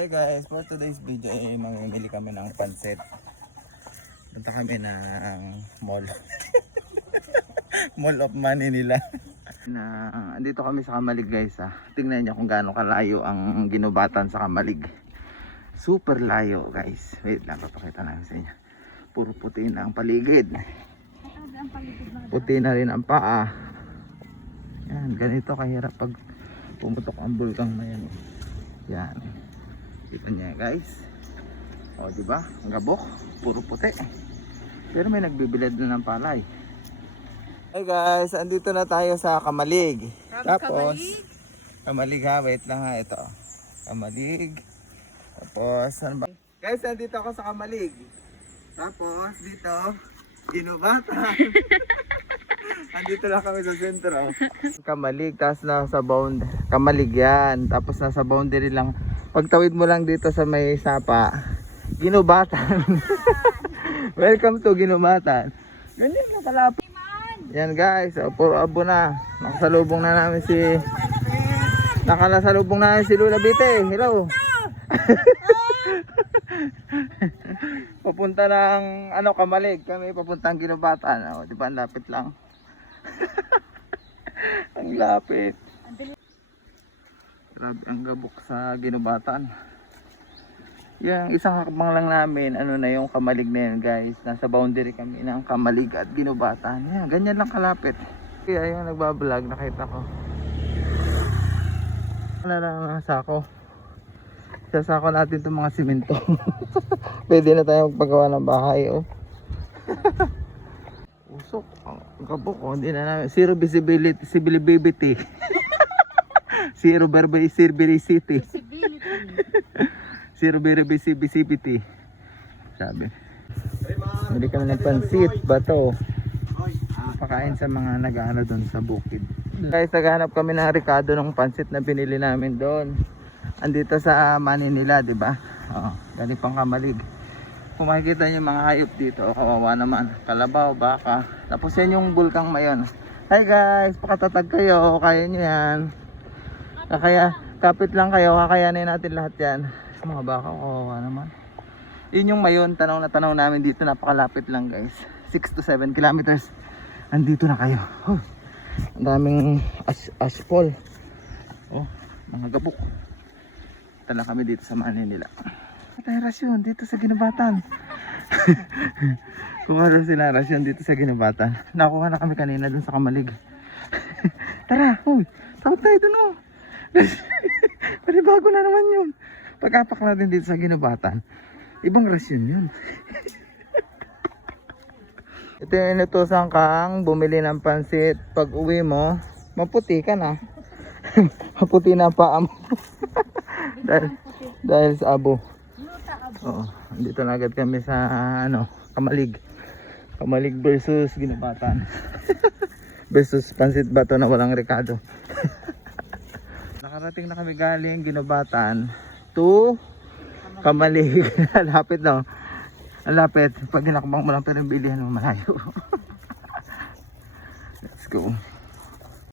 Hey guys, for today's video ay mamimili kami ng pansit. Punta kami ng mall. Mall of Manila. Andito kami sa Kamalig guys ah. Tingnan niyo kung gaano kalayo ang ginubatan sa Kamalig. Super layo guys. Wait lang, papakita namin sa inyo. Puro puti na ang paligid. Puti na rin ang paa. Yan, ganito kahirap pag pumutok ang bulkang na yan. Yan. Kita niya guys. O diba? Ang gabok. Puro puti. Pero may nagbibilad na ng palay. Hey guys, andito na tayo sa Kamalig. Tapos Kamalig ha, wait lang ha, ito. Kamalig. Tapos ano ba? Guys, andito ako sa Kamalig. Tapos dito Ginubatan. Andito lang kami sa sentro. Kamalig, tapos nasa boundary. Kamalig yan. Tapos nasa boundary lang. Pagtawid mo lang dito sa may sapa, Ginubatan. Welcome to Ginubatan. Ganyan na kalapit. Yan guys, puro abo na. Nakasalubong na namin si Lula Bite. Hello. Papunta ng Kamalig. Kami papuntang Ginubatan. O, di ba ang lapit lang. Ang lapit. Grabe ang gabok sa Ginubatan. Yung isang hakbang lang namin, na yung Kamalig na yun guys. Nasa boundary kami ng Kamalig at Ginubatan. Yan, ganyan lang kalapit. Kaya yung nagbablog, nakita ko. Ano lang ang sako. Sasako natin itong mga simento. Pwede na tayo magpagawa ng bahay oh. Usok, ang gabok oh. Hindi na namin. Zero visibility. Zero visibility. Zero visibility. Sabi. Bili kami ng pansit, bato. Pakain sa mga nag-ano doon sa bukid. Guys, naghanap kami ng Ricardo ng pansit na binili namin doon. Andito sa Manila, di ba? Oh, dali pang Kamalig. Kung makikita niyo mga hayop dito, kawawa naman. Kalabaw, baka. Tapos yan yung bulkang mayon. Hi guys, pakatatag kayo, kaya niyo yan. Kaya kapit lang kayo, kakayanin natin lahat yan. Mga baka, kawawa naman. Yun yung mayon, tanaw na tanaw namin dito, napakalapit lang guys. 6 to 7 kilometers. Andito na kayo. Oh, ang daming asphalt. Oh, mga gabok. Tala kami dito sa Manila. Tayo rasyon dito sa Ginubatan. Kung ano sila rasyon dito sa Ginubatan. Nakuha na kami kanina dun sa Kamalig. Tara, huy, tawag tayo dun oh. Panibago na naman yun. Pag-apak natin dito sa Ginubatan, ibang rasyon yun. Ito yung inutusan kang bumili ng pansit. Pag uwi mo, maputi ka na. Maputi na paa mo. dahil sa abo. Oo, dito na agad kami sa Kamalig. Kamalig versus Ginubatan. Versus pansit bato na walang Ricardo. Nakarating na kami galing Ginubatan to Kamalig. Lapit lang. Ang lapit. Pag ginakbang mo lang pero bilihan mo malayo. Let's go.